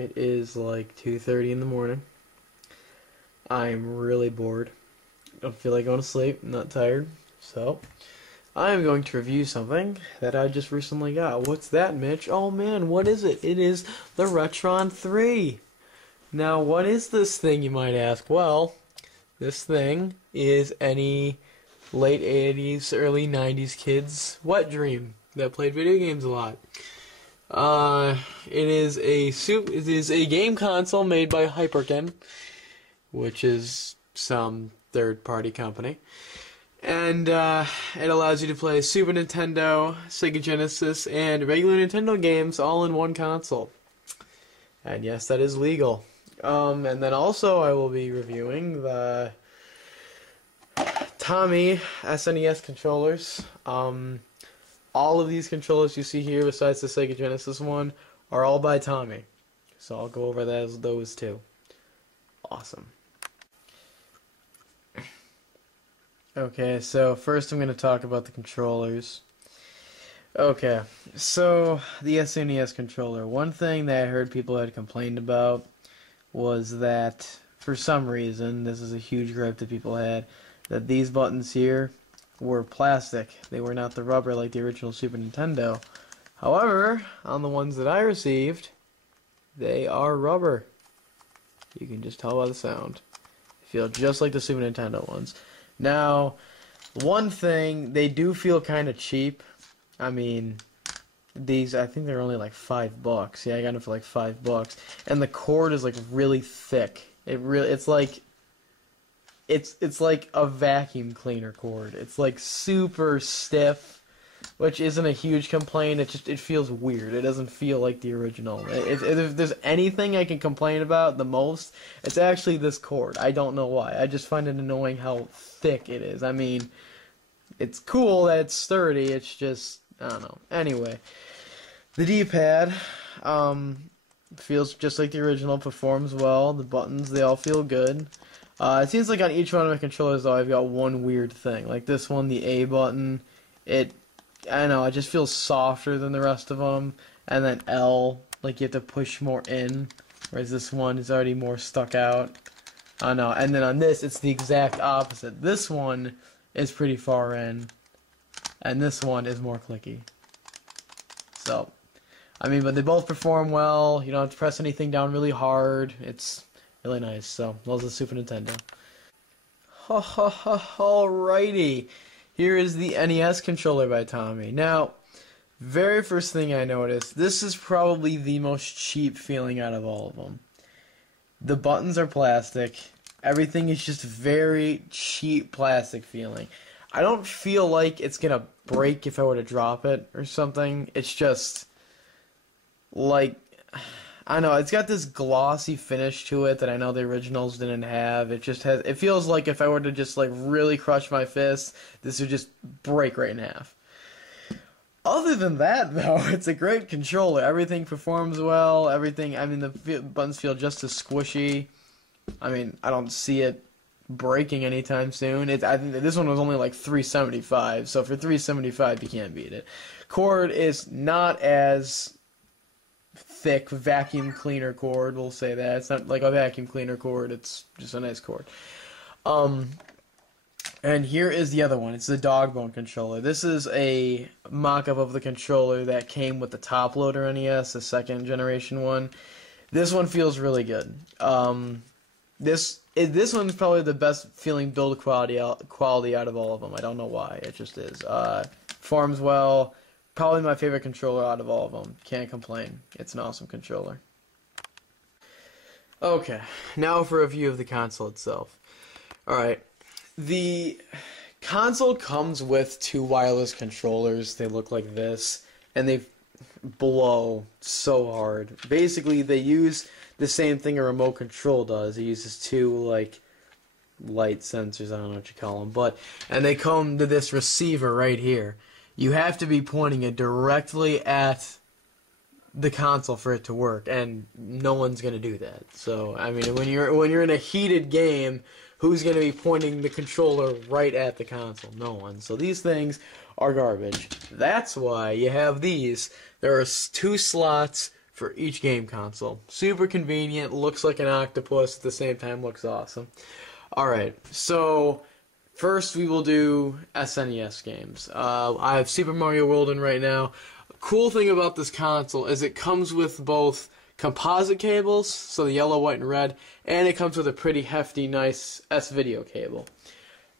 It is like 2:30 in the morning. I'm really bored. Don't feel like going to sleep. I'm not tired. So, I'm going to review something that I just recently got. What's that, Mitch? Oh man, what is it? It is the Retron 3. Now, what is this thing, you might ask? Well, this thing is any late 80s, early 90s kid's wet dream that played video games a lot. It is a game console made by Hyperkin, which is some third-party company. And it allows you to play Super Nintendo, Sega Genesis, and regular Nintendo games all in one console. And yes, that is legal. And then also I will be reviewing the Tomee SNES controllers. All of these controllers you see here, besides the Sega Genesis one, are all by Tomee. So I'll go over those too. Awesome. Okay, so first I'm going to talk about the controllers. Okay, so the SNES controller. One thing that I heard people had complained about was that, for some reason, this is a huge gripe that people had, that these buttons here were plastic. They were not the rubber like the original Super Nintendo. However, on the ones that I received, they are rubber. You can just tell by the sound. They feel just like the Super Nintendo ones. Now, one thing, they do feel kind of cheap. I mean, these, I think they're only like $5. Yeah, I got them for like $5. And the cord is like really thick. It's like a vacuum cleaner cord. It's like super stiff, which isn't a huge complaint. It feels weird. It doesn't feel like the original. If there's anything I can complain about the most, it's actually this cord. I don't know why. I just find it annoying how thick it is. I mean, it's cool that it's sturdy. It's just, I don't know. Anyway, the D-pad feels just like the original. Performs well. The buttons, they all feel good. It seems like on each one of my controllers, though, I've got one weird thing. Like this one, the A button, I don't know, it just feels softer than the rest of them. And then L, like you have to push more in, whereas this one is already more stuck out. I don't know. And then on this, it's the exact opposite. This one is pretty far in, and this one is more clicky. So, I mean, but they both perform well. You don't have to press anything down really hard. It's really nice. So, those are the Super Nintendo. Alrighty. Here is the NES controller by Tomee. Now, very first thing I noticed, this is probably the most cheap feeling out of all of them. The buttons are plastic. Everything is just very cheap plastic feeling. I don't feel like it's going to break if I were to drop it or something. It's just like, I don't know, it's got this glossy finish to it that I know the originals didn't have. It feels like if I were to just like really crush my fist, this would just break right in half. Other than that, though, it's a great controller. Everything performs well. I mean, the buttons feel just as squishy. I mean, I don't see it breaking anytime soon. I think that this one was only like $375, so for $375, you can't beat it. Cord is not as thick vacuum cleaner cord, we'll say that. It's not like a vacuum cleaner cord, it's just a nice cord. And here is the other one. It's the dog bone controller. This is a mock-up of the controller that came with the top loader NES, the second generation one. This one feels really good. This one's probably the best feeling build quality out of all of them. I don't know why. It just is. Performs well. Probably my favorite controller out of all of them. Can't complain. It's an awesome controller. Okay, now for a view of the console itself. Alright, the console comes with two wireless controllers. They look like this, and they blow so hard. Basically, they use the same thing a remote control does. It uses two, like, light sensors, I don't know what you call them, and they come to this receiver right here. You have to be pointing it directly at the console for it to work, and no one's gonna do that. So, I mean, when you're in a heated game, who's gonna be pointing the controller right at the console? No one. So these things are garbage. That's why you have these. There are two slots for each game console. Super convenient, looks like an octopus, at the same time looks awesome. Alright, so first we will do SNES games. I have Super Mario World in right now. Cool thing about this console is it comes with both composite cables, so the yellow, white, and red, and it comes with a pretty hefty, nice S-video cable.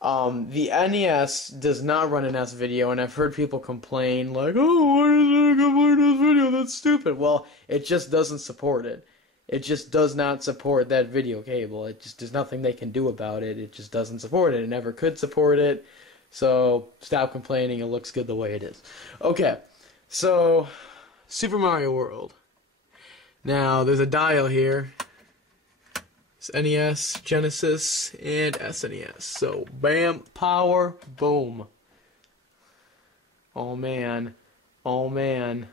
The NES does not run an S-video, and I've heard people complain, like, oh, why does it complete S-video? That's stupid. Well, it just doesn't support it. It just does not support that video cable. There's nothing they can do about it. It just doesn't support it. It never could support it. So, stop complaining. It looks good the way it is. Okay, so, Super Mario World. Now, there's a dial here. It's NES, Genesis, and SNES. So, bam, power, boom. Oh, man. Oh, man.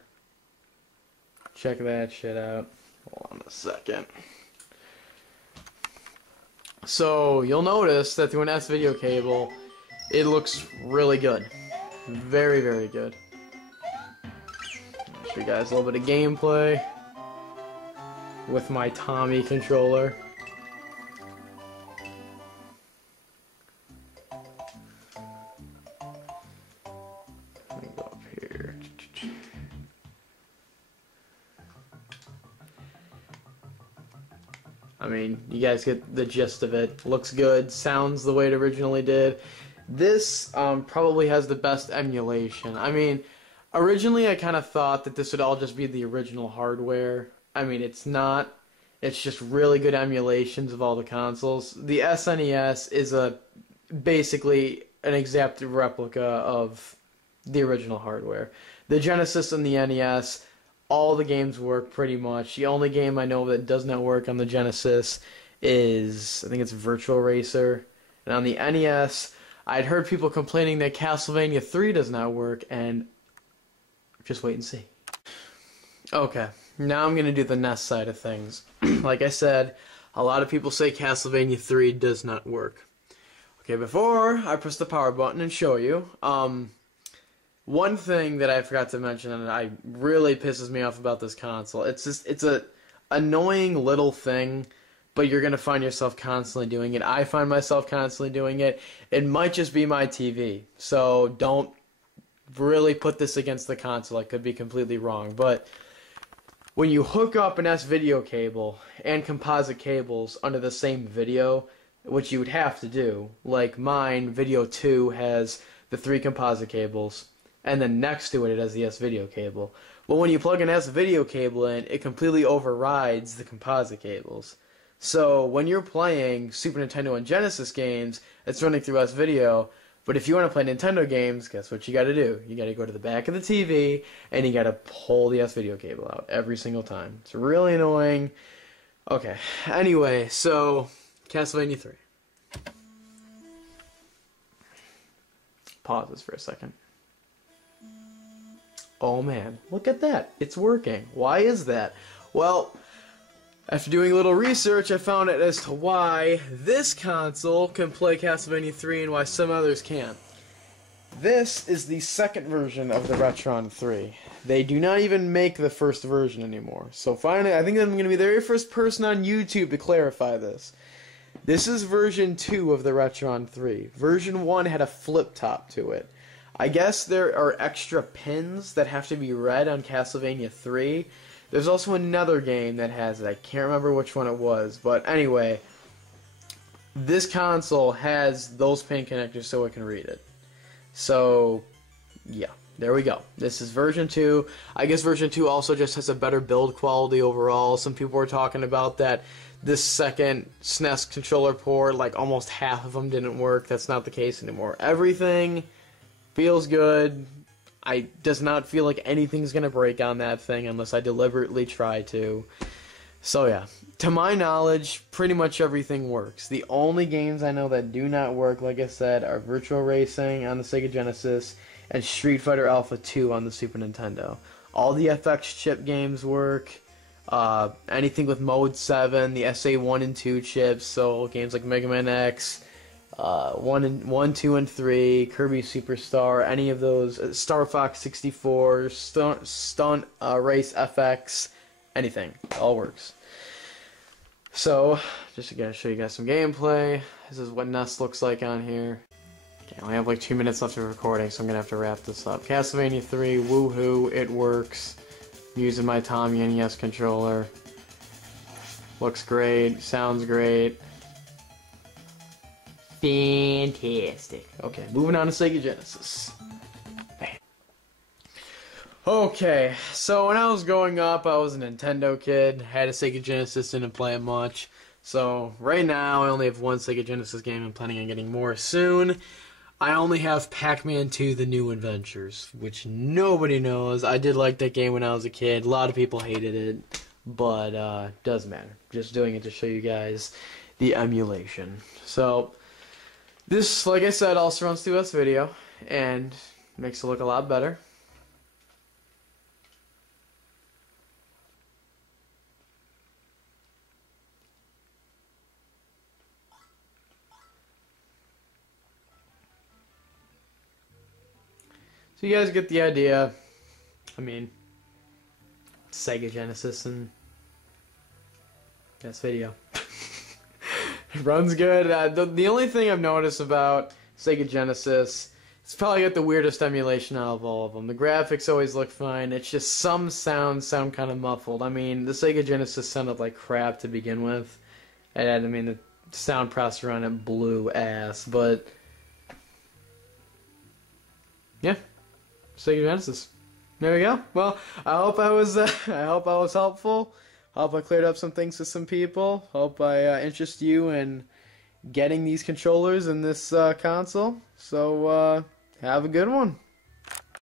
Check that shit out. Hold on a second. So, you'll notice that through an S-video cable, it looks really good. Very, very good. I'll show you guys a little bit of gameplay with my Tomee controller. Let me go up here. I mean, you guys get the gist of it. Looks good, sounds the way it originally did. This probably has the best emulation. I mean, originally I kind of thought that this would all just be the original hardware. I mean, it's not. It's just really good emulations of all the consoles. The SNES is basically an exact replica of the original hardware. The Genesis and the NES, all the games work pretty much. The only game I know that does not work on the Genesis is, I think it's Virtual Racer. And on the NES, I'd heard people complaining that Castlevania 3 does not work, and just wait and see. Okay, now I'm going to do the NES side of things. Like I said, a lot of people say Castlevania 3 does not work. Okay, before I press the power button and show you, one thing that I forgot to mention and I really pisses me off about this console, it's a annoying little thing, but you're going to find yourself constantly doing it. I find myself constantly doing it. It might just be my TV, so don't really put this against the console. I could be completely wrong, but when you hook up an S-video cable and composite cables under the same video, which you would have to do, like mine, Video 2 has the 3 composite cables, and then next to it, it has the S-video cable. Well, when you plug an S-video cable in, it completely overrides the composite cables. So when you're playing Super Nintendo and Genesis games, it's running through S-video. But if you want to play Nintendo games, guess what you got to do? You got to go to the back of the TV, and you got to pull the S-video cable out every single time. It's really annoying. Okay, anyway, so Castlevania 3. Pause this for a second. Oh man, look at that. It's working. Why is that? Well, after doing a little research, I found out as to why this console can play Castlevania 3 and why some others can't. This is the second version of the Retron 3. They do not even make the first version anymore. So finally, I think I'm going to be the very first person on YouTube to clarify this. This is version 2 of the Retron 3. Version 1 had a flip top to it. I guess there are extra pins that have to be read on Castlevania 3. There's also another game that has it. I can't remember which one it was. But anyway, this console has those pin connectors so it can read it. So, yeah, there we go. This is version 2. I guess version 2 also just has a better build quality overall. Some people were talking about that this second SNES controller port, like almost half of them didn't work. That's not the case anymore. Everything feels good. Does not feel like anything's going to break on that thing unless I deliberately try to. So yeah, to my knowledge, pretty much everything works. The only games I know that do not work, like I said, are Virtual Racing on the Sega Genesis and Street Fighter Alpha 2 on the Super Nintendo. All the FX chip games work. Anything with Mode 7, the SA1 and 2 chips, so games like Mega Man X, 1, 2, and 3, Kirby Superstar, any of those, Star Fox 64, Stunt Race FX, anything. It all works. So, just to show you guys some gameplay. This is what Nes looks like on here. Okay, I only have like 2 minutes left of recording, so I'm gonna have to wrap this up. Castlevania 3, woohoo, it works. I'm using my Tomee NES controller. Looks great, sounds great. Fantastic. Okay, moving on to Sega Genesis. Okay, so when I was growing up, I was a Nintendo kid, had a Sega Genesis, didn't play it much. So right now, I only have one Sega Genesis game. I'm planning on getting more soon. I only have Pac-Man 2: The New Adventures, which nobody knows. I did like that game when I was a kid. A lot of people hated it, but doesn't matter. Just doing it to show you guys the emulation. So this, like I said, also runs through this video and makes it look a lot better. So you guys get the idea. I mean, Sega Genesis and this video. It runs good. The only thing I've noticed about Sega Genesis, it's probably got the weirdest emulation out of all of them. The graphics always look fine. It's just some sounds sound kind of muffled. I mean, the Sega Genesis sounded like crap to begin with. And I mean, the sound processor on it blew ass. But yeah. Sega Genesis. There we go. Well, I hope I was helpful. Hope I cleared up some things to some people. Hope I interest you in getting these controllers in this console. So have a good one.